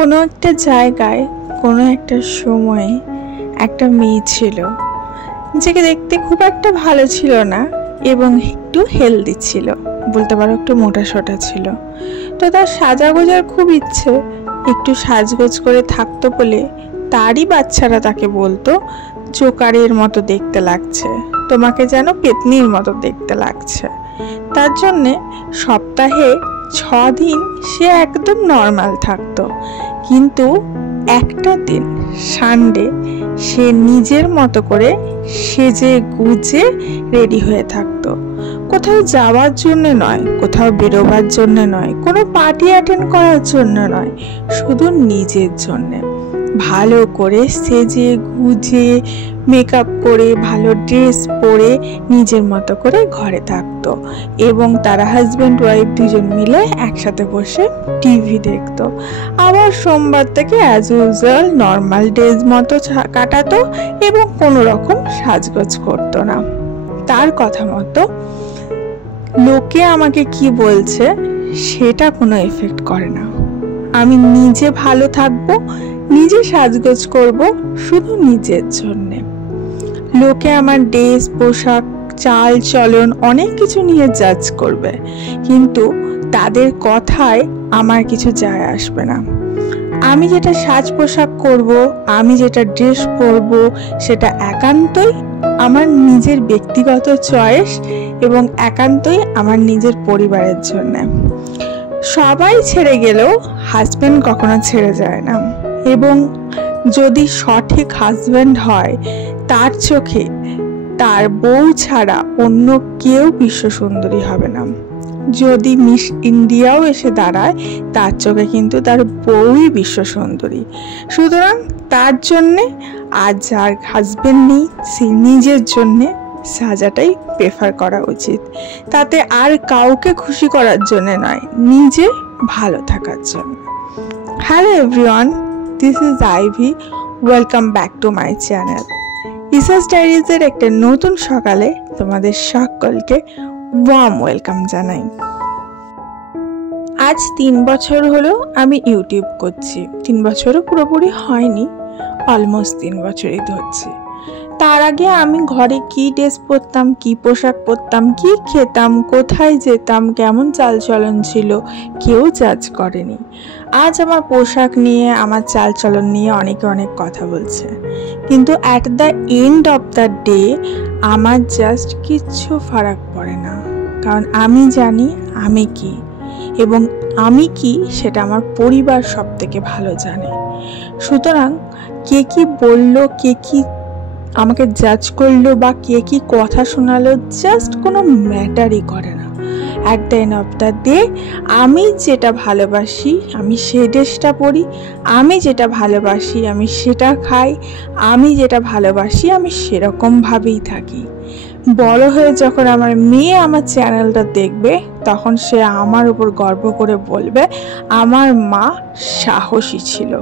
কোনো একটা জায়গায় কোনো একটা সময়ে একটা মেয়ে ছিল, যে দেখতে খুব একটা ভালো ছিল না এবং একটু হেলদি ছিল, বলতে পারো একটু মোটা সোটা ছিল। তো তার সাজাগোজার খুব ইচ্ছে, একটু সাজগোজ করে থাকতো বলে তারই বাচ্চারা তাকে বলতো জোকারের মতো দেখতে লাগছে, তোমাকে যেন পেতনির মতো দেখতে লাগছে। তার জন্যে সপ্তাহে 6 দিন সে একদম নর্মাল থাকতো, কিন্তু একটা দিন সানডে সে নিজের মতো করে সেজে গুজে রেডি হয়ে থাকতো। কোথাও যাওয়ার জন্য নয়, কোথাও বেরোবার জন্য নয়, কোনো পার্টি অ্যাটেন্ড করার জন্য নয়, শুধু নিজের জন্যে ভালো করে সেজে গুজে মেকআপ করে ভালো ড্রেস পরে নিজের মতো করে ঘরে থাকতো এবং তারা হাজব্যান্ড ওয়াইফ দুজন মিলে একসাথে বসে টিভি দেখতো। আবার সোমবার থেকে অ্যাজ ইউজুয়াল নর্মাল ডেজ মতো কাটাতো এবং কোনো রকম সাজগোজ করতো না। তার কথা মতো লোকে আমাকে কি বলছে সেটা কোনো এফেক্ট করে না। আমি নিজে ভালো থাকবো, নিজে সাজগোজ করব শুধু নিজের জন্যে। লোকে আমার ড্রেস পোশাক চাল চলন অনেক কিছু নিয়ে জাজ করবে, কিন্তু তাদের কথায় আমার কিছু যায় আসবে না। আমি যেটা সাজ পোশাক করব, আমি যেটা ড্রেস পরব, সেটা একান্তই আমার নিজের ব্যক্তিগত চয়েস এবং একান্তই আমার নিজের পরিবারের জন্য। সবাই ছেড়ে গেলেও হাজব্যান্ড কখনো ছেড়ে যায় না, এবং যদি সঠিক হাজব্যান্ড হয় তার চোখে তার বউ ছাড়া অন্য কেউ বিশ্ব সুন্দরী হবে না। যদি মিস ইন্ডিয়াও এসে দাঁড়ায় তার চোখে কিন্তু তার বউই বিশ্ব সুন্দরী। সুতরাং তার জন্যে আর যার হাজব্যান্ড নেই সে নিজের জন্যে সাজাটাই প্রেফার করা উচিত, তাতে আর কাউকে খুশি করার জন্য নয়, নিজে ভালো থাকার জন্য। Hello everyone, this is Ivy, welcome back to my channel. ইসাস ডায়েরিজের একটা নতুন সকালে তোমাদের সকলকে ওয়ার্ম ওয়েলকাম জানাই। আজ 3 বছর হলো আমি ইউটিউব করছি। 3 বছরও পুরোপুরি হয়নি, অলমোস্ট 3 বছরই ধরছি। তার আগে আমি ঘরে কি ড্রেস পরতাম, কি পোশাক পরতাম, কি খেতাম, কোথায় যেতাম, কেমন চালচলন ছিল, কেউ জাজ করেনি। আজ আমার পোশাক নিয়ে, আমার চালচলন নিয়ে অনেকে অনেক কথা বলছে, কিন্তু at the end of the day আমার জাস্ট কিচ্ছু ফারাক পড়ে না, কারণ আমি জানি আমি কি, এবং আমি কি সেটা আমার পরিবার সব থেকে ভালো জানে। সুতরাং কে কি বললো, কে কি আমাকে জাজ করলো বা কে কি কথা শোনালো, জাস্ট কোনো ম্যাটারই করে না। At the end of the day আমি যেটা ভালোবাসি আমি সেই ড্রেসটা পরি, আমি যেটা ভালোবাসি আমি সেটা খাই, আমি যেটা ভালোবাসি আমি সেরকমভাবেই থাকি। বড় হয়ে যখন আমার মেয়ে আমার চ্যানেলটা দেখবে তখন সে আমার উপর গর্ব করে বলবে আমার মা সাহসী ছিল,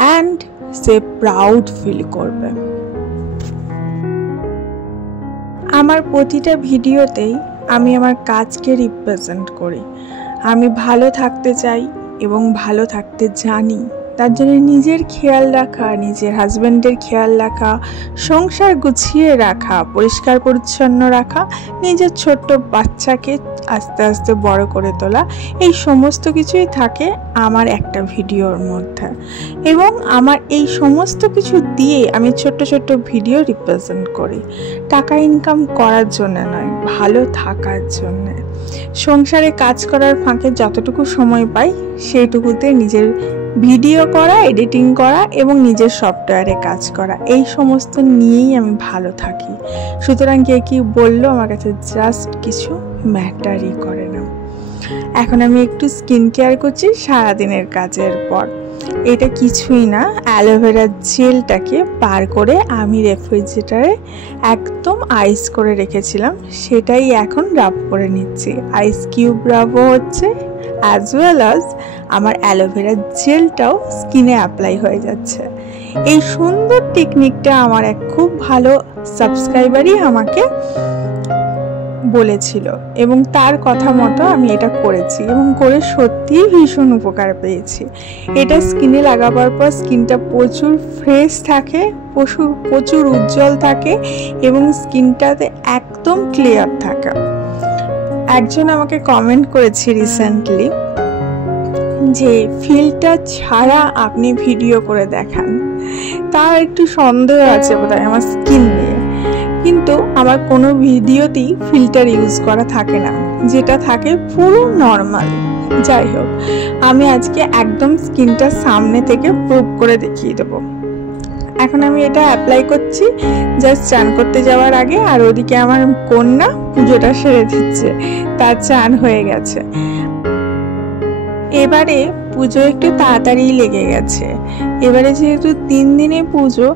অ্যান্ড সে প্রাউড ফিল করবে। আমার প্রতিটা ভিডিওতেই আমি আমার কাজকে রিপ্রেজেন্ট করি। আমি ভালো থাকতে চাই এবং ভালো থাকতে জানি, তার জন্য নিজের খেয়াল রাখা, নিজের হাজব্যান্ডের খেয়াল রাখা, সংসার গুছিয়ে রাখা, পরিষ্কার পরিচ্ছন্ন রাখা, নিজের ছোট্ট বাচ্চাকে আস্তে আস্তে বড় করে তোলা, এই সমস্ত কিছুই থাকে আমার একটা ভিডিওর মধ্যে। এবং আমার এই সমস্ত কিছু দিয়ে আমি ছোট্ট ছোট্ট ভিডিও রিপ্রেজেন্ট করি, টাকা ইনকাম করার জন্য নয়, ভালো থাকার জন্য। সংসারে কাজ করার ফাঁকে যতটুকু সময় পাই সেইটুকুতে নিজের ভিডিও করা, এডিটিং করা এবং নিজের সফটওয়্যারে কাজ করা, এই সমস্ত নিয়েই আমি ভালো থাকি। সুতরাং কে কি বললো আমার কাছে জাস্ট কিছু ম্যাটারই করে না। এখন আমি একটু স্কিন কেয়ার করছি সারাদিনের কাজের পর। এটা কিছুই না, অ্যালোভেরা জেলটাকে বার করে আমি রেফ্রিজারেটরে একদম আইস করে রেখেছিলাম, সেটাই এখন রাব করে নিচ্ছি। আইস কিউব রাবও হচ্ছে, অ্যাজ ওয়েল অ্যাজ আমার অ্যালোভেরা জেলটাও স্কিনে অ্যাপ্লাই হয়ে যাচ্ছে। এই সুন্দর টেকনিকটা আমার এক খুব ভালো সাবস্ক্রাইবারই আমাকে বলেছিল এবং তার কথা মতো আমি এটা করেছি এবং করে সত্যিই ভীষণ উপকার পেয়েছি। এটা স্কিনে লাগাবার পর স্কিনটা প্রচুর ফ্রেশ থাকে, প্রচুর উজ্জ্বল থাকে এবং স্কিনটাতে একদম ক্লিয়ার থাকে। একজন আমাকে কমেন্ট করেছে রিসেন্টলি যে ফিল্টার ছাড়া আপনি ভিডিও করে দেখান। তার একটু সন্দেহ আছে বোধহয় আমার স্কিন নিয়ে, কিন্তু আমার কোনো ভিডিওতেই ফিল্টার ইউজ করা থাকে না, যেটা থাকে পুরো নর্মাল। যাই হোক, আমি আজকে একদম স্কিনটা সামনে থেকে প্রুভ করে দেখিয়ে দেবো। এখন আমি এটা অ্যাপ্লাই করছি জাস্ট চান করতে যাওয়ার আগে, আর ওদিকে আমার কন্যা পুজোটা সেরে দিচ্ছে, তার চান হয়ে গেছে। এবারে পুজো একটু তাড়াতাড়ি লেগে গেছে। এবারে যেহেতু 3 দিনে পুজো,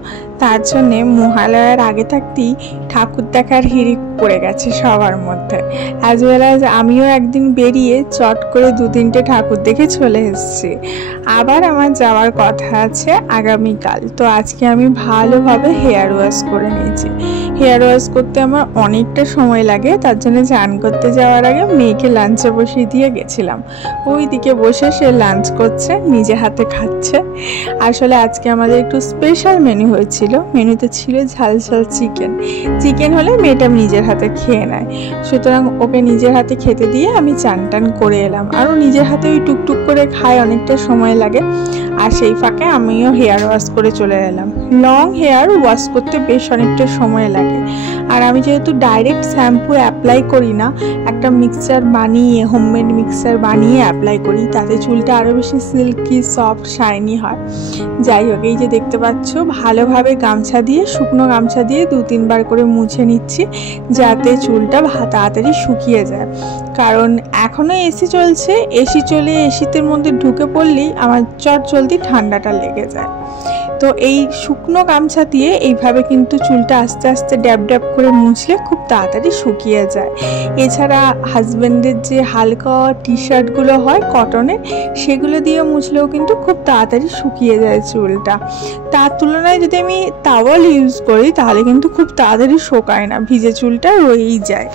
তার জন্যে মহালয়ার আগে থাকতেই ঠাকুর দেখার হিড়িক পড়ে গেছে সবার মধ্যে। অ্যাজ ওয়েল অ্যাজ আমিও একদিন বেরিয়ে চট করে 2-3টে ঠাকুর দেখে চলে এসেছি। আবার আমার যাওয়ার কথা আছে আগামীকাল। তো আজকে আমি ভালোভাবে হেয়ার ওয়াশ করে নিয়েছি। হেয়ার ওয়াশ করতে আমার অনেকটা সময় লাগে, তার জন্য চান করতে যাওয়ার আগে মেয়েকে লাঞ্চে বসিয়ে দিয়ে গেছিলাম। ওই দিকে বসে সে লাঞ্চ করছে, নিজে হাতে খাচ্ছে। আসলে আজকে আমাদের একটু স্পেশাল মেনু হয়েছিল। মেনুতে ছিল ঝাল ঝাল চিকেন হলে মেয়েটা নিজের হাতে খেয়ে নেয়, সুতরাং ওকে নিজের হাতে খেতে দিয়ে আমি চান টান করে এলাম। আরও নিজের হাতে ওই টুকটুক করে খায়, অনেকটা সময় লাগে। আর সেই ফাঁকে আমিও হেয়ার ওয়াশ করে চলে এলাম। লং হেয়ার ওয়াশ করতে বেশ অনেকটা সময় লাগে। আর আমি যেহেতু ডাইরেক্ট শ্যাম্পু অ্যাপ্লাই করি না, একটা মিক্সচার বানিয়ে, হোমমেড মিক্সচার বানিয়ে অ্যাপ্লাই করি, তাতে চুলটা আরও বেশি সিল্কি, সফট, শাইনি হয়। যাই হোক, এই যে দেখতে পাচ্ছ, ভালোভাবে গামছা দিয়ে, শুকনো গামছা দিয়ে 2-3 বার করে মুছে নিচ্ছি, যাতে চুলটা তাড়াতাড়ি শুকিয়ে যায়। কারণ এখনও এসি চলছে, এসি চলে এসিতে মধ্যে ঢুকে পড়লেই আমার চট জলদি ঠান্ডাটা লেগে যায়। তো এই শুকনো গামছা দিয়ে এইভাবে কিন্তু চুলটা আস্তে আস্তে ড্যাব ড্যাব করে মুছলে খুব তাড়াতাড়ি শুকিয়ে যায়। এছাড়া হাজব্যান্ডের যে হালকা টি শার্টগুলো হয় কটনের, সেগুলো দিয়ে মুছলেও কিন্তু খুব তাড়াতাড়ি শুকিয়ে যায় চুলটা। তার তুলনায় যদি আমি টাওয়াল ইউজ করি তাহলে কিন্তু খুব তাড়াতাড়ি শুকায় না, ভিজে চুলটা রয়েই যায়।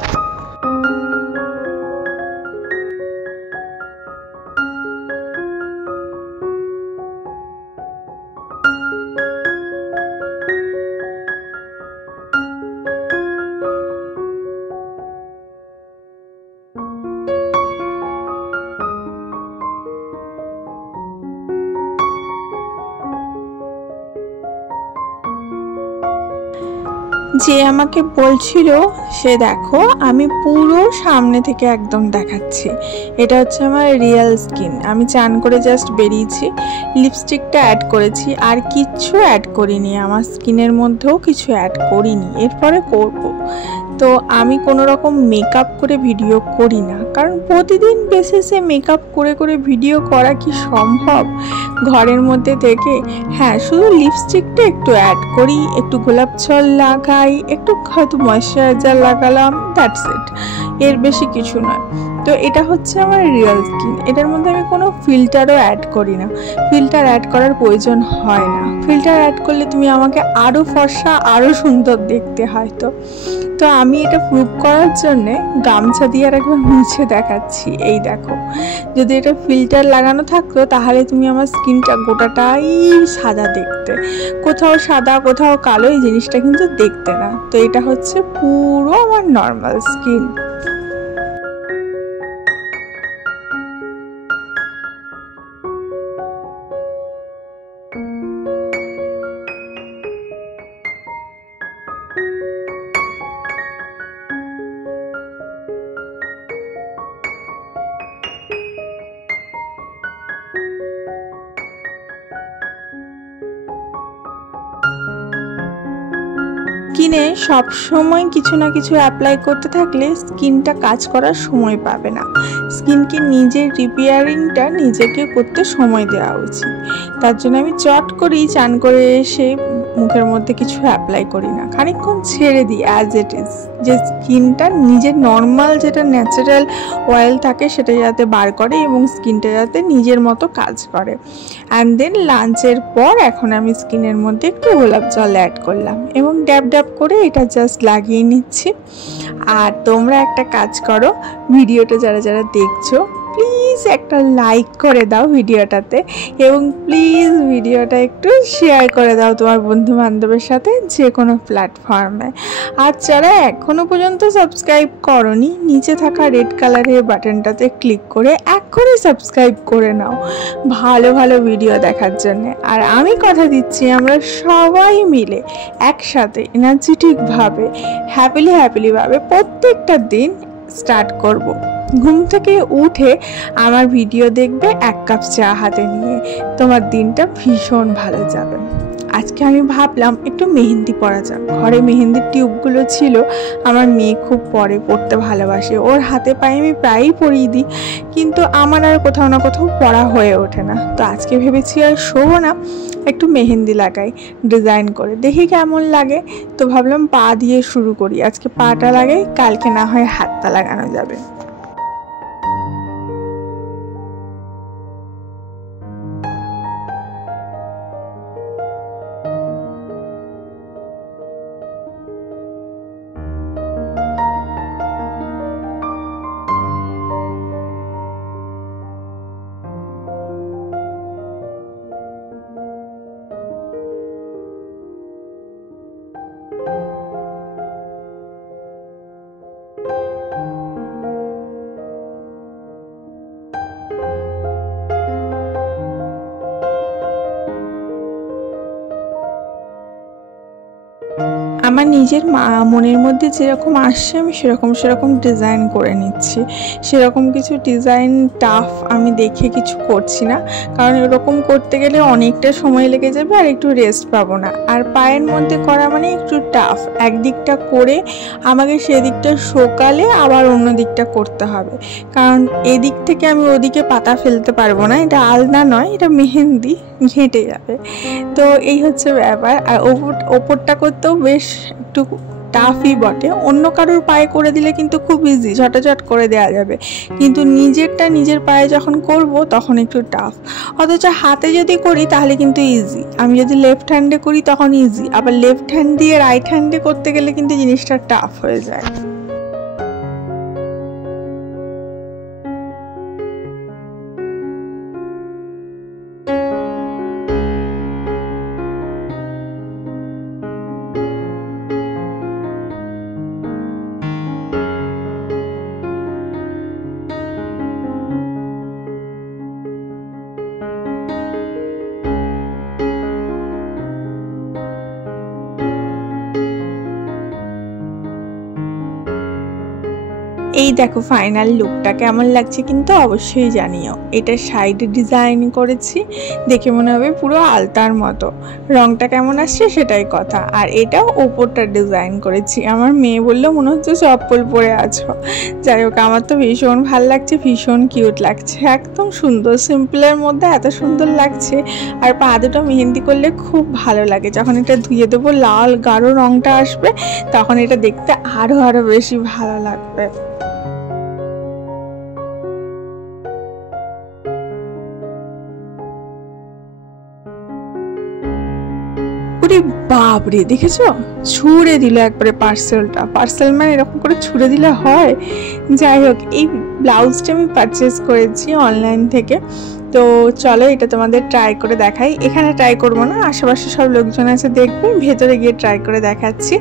যে আমাকে বলছিল সে দেখো আমি পুরো সামনে থেকে একদম দেখাচ্ছি। এটা হচ্ছে আমার রিয়েল স্কিন। আমি চান করে জাস্ট বেরিয়েছি, লিপস্টিকটা অ্যাড করেছি, আর কিচ্ছু অ্যাড করিনি। আমার স্কিনের মধ্যেও কিছু অ্যাড করিনি, এরপরে করব। তো আমি কোনো রকম মেকআপ করে ভিডিও করি না, কারণ প্রতিদিন বেসিসে মেকআপ করে করে ভিডিও করা কি সম্ভব ঘরের মধ্যে থেকে? হ্যাঁ, শুধু লিপস্টিকটা একটু অ্যাড করি, একটু গোলাপ জল লাগাই, একটু হয়তো ময়শ্চারাইজার লাগালাম, দ্যাটস ইট, এর বেশি কিছু নয়। তো এটা হচ্ছে আমার রিয়েল স্কিন। এটার মধ্যে আমি কোনো ফিল্টারও অ্যাড করি না, ফিল্টার অ্যাড করার প্রয়োজন হয় না। ফিল্টার অ্যাড করলে তুমি আমাকে আরও ফর্সা, আরও সুন্দর দেখতে হয়তো। তো আমি এটা প্রুভ করার জন্যে গামছা দিয়ে আর একবার মুছে দেখাচ্ছি। এই দেখো, যদি এটা ফিল্টার লাগানো থাকতো তাহলে তুমি আমার স্কিনটা গোটাটাই সাদা দেখতে, কোথাও সাদা কোথাও কালো, এই জিনিসটা কিন্তু দেখতে না। তো এটা হচ্ছে পুরো আমার নর্মাল স্কিন। স্কিনে সবসময় কিছু না কিছু অ্যাপ্লাই করতে থাকলে স্কিনটা কাজ করার সময় পাবে না। স্কিনকে নিজের রিপেয়ারিংটা নিজেকে করতে সময় দেওয়া উচিত। তার জন্য আমি চট করেই চান করে এসে মুখের মধ্যে কিছু অ্যাপ্লাই করি না, খানিকক্ষণ ছেড়ে দিই অ্যাজ ইট ইজ, যে স্কিনটা নিজের নর্মাল যেটা ন্যাচারাল অয়েল থাকে সেটা যাতে বার করে এবং স্কিনটা যাতে নিজের মতো কাজ করে। অ্যান্ড দেন লাঞ্চের পর এখন আমি স্কিনের মধ্যে একটু গোলাপ জল অ্যাড করলাম এবং ড্যাব ড্যাব করে এটা জাস্ট লাগিয়ে নিচ্ছি। আর তোমরা একটা কাজ করো, ভিডিওটা যারা যারা দেখছো প্লিজ একটা লাইক করে দাও ভিডিওটাতে, এবং প্লিজ ভিডিওটা একটু শেয়ার করে দাও তোমার বন্ধু বান্ধবের সাথে যে কোনো প্ল্যাটফর্মে। আর যারা এখনও পর্যন্ত সাবস্ক্রাইব করোনি, নিচে থাকা রেড কালারের বাটনটাতে ক্লিক করে এখনই সাবস্ক্রাইব করে নাও ভালো ভালো ভিডিও দেখার জন্য। আর আমি কথা দিচ্ছি আমরা সবাই মিলে একসাথে এনার্জেটিকভাবে হ্যাপিলিভাবে প্রত্যেকটা দিন স্টার্ট করব। ঘুম থেকে উঠে আমার ভিডিও দেখবে এক কাপ চা হাতে নিয়ে, তোমার দিনটা ভীষণ ভালো যাবে। আজকে আমি ভাবলাম একটু মেহেন্দি পরা যাক। ঘরে মেহেন্দির টিউবগুলো ছিল, আমার মেয়ে খুব পড়তে ভালোবাসে, ওর হাতে পায়ে আমি প্রায়ই পরিয়ে দিই, কিন্তু আমার আর কোথাও না কোথাও পরা হয়ে ওঠে না। তো আজকে ভেবেছি আর শোবো না, একটু মেহেন্দি লাগাই ডিজাইন করে, দেখি কেমন লাগে। তো ভাবলাম পা দিয়ে শুরু করি, আজকে পাটা লাগাই, কালকে না হয় হাতটা লাগানো যাবে। আমার নিজের মনের মধ্যে যেরকম আসছে আমি সেরকম ডিজাইন করে নিচ্ছি। সেরকম কিছু ডিজাইন টাফ আমি দেখে কিছু করছি না, কারণ এরকম করতে গেলে অনেকটা সময় লেগে যাবে আর একটু রেস্ট পাবো না। আর পায়ের মধ্যে করা মানে একটু টাফ, একদিকটা করে আমাকে সেদিকটা শোকালে আবার অন্য দিকটা করতে হবে, কারণ এদিক থেকে আমি ওদিকে পাতা ফেলতে পারবো না। এটা আলনা নয়, এটা মেহেন্দি, ঘেঁটে যাবে। তো এই হচ্ছে ব্যাপার। আর ওপরটা করতেও বেশ একটু টাফই বটে। অন্য কারোর পায়ে করে দিলে কিন্তু খুব ইজি, ঝটাঝট করে দেওয়া যাবে, কিন্তু নিজেরটা নিজের পায়ে যখন করব তখন একটু টাফ। অথচ হাতে যদি করি তাহলে কিন্তু ইজি। আমি যদি লেফট হ্যান্ডে করি তখন ইজি, আবার লেফট হ্যান্ড দিয়ে রাইট হ্যান্ডে করতে গেলে কিন্তু জিনিসটা টাফ হয়ে যায়। এই দেখো ফাইনাল লুকটা কেমন লাগছে কিন্তু অবশ্যই জানিও। এটা সাইডে ডিজাইন করেছি, দেখে মনে হবে পুরো আলতার মতো। রংটা কেমন আসছে সেটাই কথা। আর এটাও ওপরটা ডিজাইন করেছি। আমার মেয়ে বললো মনে হচ্ছে চপ্পল পরে আছো। যাই হোক, আমার তো ভীষণ ভালো লাগছে, ভীষণ কিউট লাগছে, একদম সুন্দর, সিম্পলের মধ্যে এত সুন্দর লাগছে। আর পা দুটো মেহেন্দি করলে খুব ভালো লাগে। যখন এটা ধুয়ে দেবো লাল গাঢ় রংটা আসবে, তখন এটা দেখতে আরো বেশি ভালো লাগবে। বাপরে, দেখেছো ছুঁড়ে দিল একবারে পার্সেল মানে এরকম করে ছুঁড়ে দিলে হয়। যাই হোক, এই ব্লাউজটা আমি পারচেস করেছি অনলাইন থেকে। তো চলো এটা তোমাদের ট্রাই করে দেখাই। এখানে ট্রাই করবো না, আশেপাশে সব লোকজন আছে দেখবে, ভেতরে গিয়ে ট্রাই করে দেখাচ্ছি।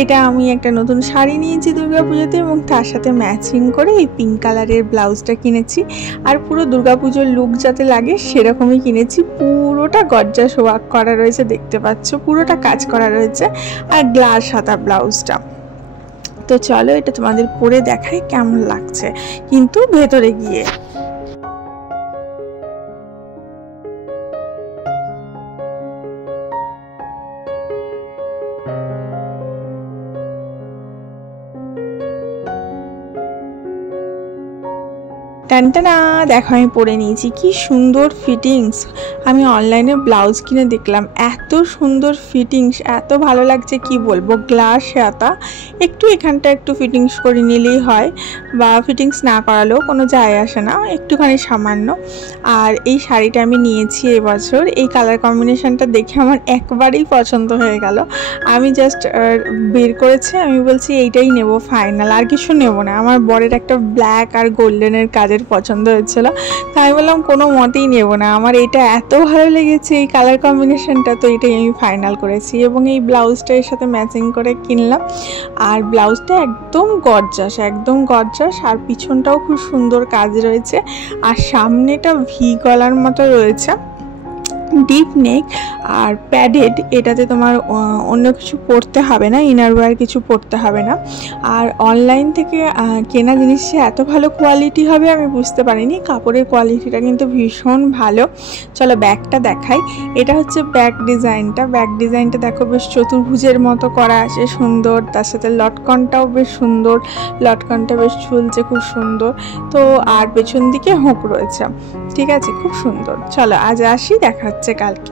এটা আমি একটা নতুন শাড়ি নিয়েছি দুর্গাপুজোতে, এবং তার সাথে ম্যাচিং করে এই পিঙ্ক কালারের ব্লাউজটা কিনেছি। আর পুরো দুর্গাপুজোর লুক যাতে লাগে সেরকমই কিনেছি। পুরোটা গর্জাস ওয়ার্ক করা রয়েছে, দেখতে পাচ্ছ পুরোটা কাজ করা রয়েছে। আর গ্লাস হাতা ব্লাউজটা। তো চলো এটা তোমাদের পরে দেখাই কেমন লাগছে কিন্তু ভেতরে গিয়ে। টানটানা, দেখো আমি পরে নিয়েছি, কি সুন্দর ফিটিংস। আমি অনলাইনে ব্লাউজ কিনে দেখলাম, এত সুন্দর ফিটিংস, এত ভালো লাগছে কি বলবো। গ্লাস হাতা, একটু এখানটা একটু ফিটিংস করে নিলেই হয়, বা ফিটিংস না করালেও কোনো যায় আসে না, একটুখানি সামান্য। আর এই শাড়িটা আমি নিয়েছি এবছর, এই কালার কম্বিনেশনটা দেখে আমার একবারেই পছন্দ হয়ে গেল। আমি জাস্ট বের করেছি, আমি বলছি এইটাই নেব ফাইনাল, আর কিছু নেব না। আমার বরের একটা ব্ল্যাক আর গোল্ডেনের কাজের পছন্দ হয়েছিল, তাই আমি বললাম কোনো মতেই নেব না, আমার এটা এত ভালো লেগেছে এই কালার কম্বিনেশনটা, তো এটাই আমি ফাইনাল করেছি। এবং এই ব্লাউজটা এর সাথে ম্যাচিং করে কিনলাম। আর ব্লাউজটা একদম গর্জাস, একদম গর্জাস, আর পিছনটাও খুব সুন্দর কাজ রয়েছে, আর সামনেটা ভি গলার মতো রয়েছে, ডিপ নেক আর প্যাডেড। এটাতে তোমার অন্য কিছু পরতে হবে না, ইনারওয়্যার কিছু পরতে হবে না। আর অনলাইন থেকে কেনা জিনিসে এত ভালো কোয়ালিটি হবে আমি বুঝতে পারিনি, কাপড়ের কোয়ালিটিটা কিন্তু ভীষণ ভালো। চলো ব্যাগটা দেখাই। এটা হচ্ছে ব্যাক ডিজাইনটা দেখো, বেশ চতুর্ভুজের মতো করা আছে, সুন্দর। তার সাথে লটকনটাও বেশ সুন্দর, লটকনটা বেশ ঝুলছে খুব সুন্দর। তো আর পেছন দিকে হুক রয়েছে, ঠিক আছে, খুব সুন্দর। চলো আজ আসি, দেখা হচ্ছে কালকে।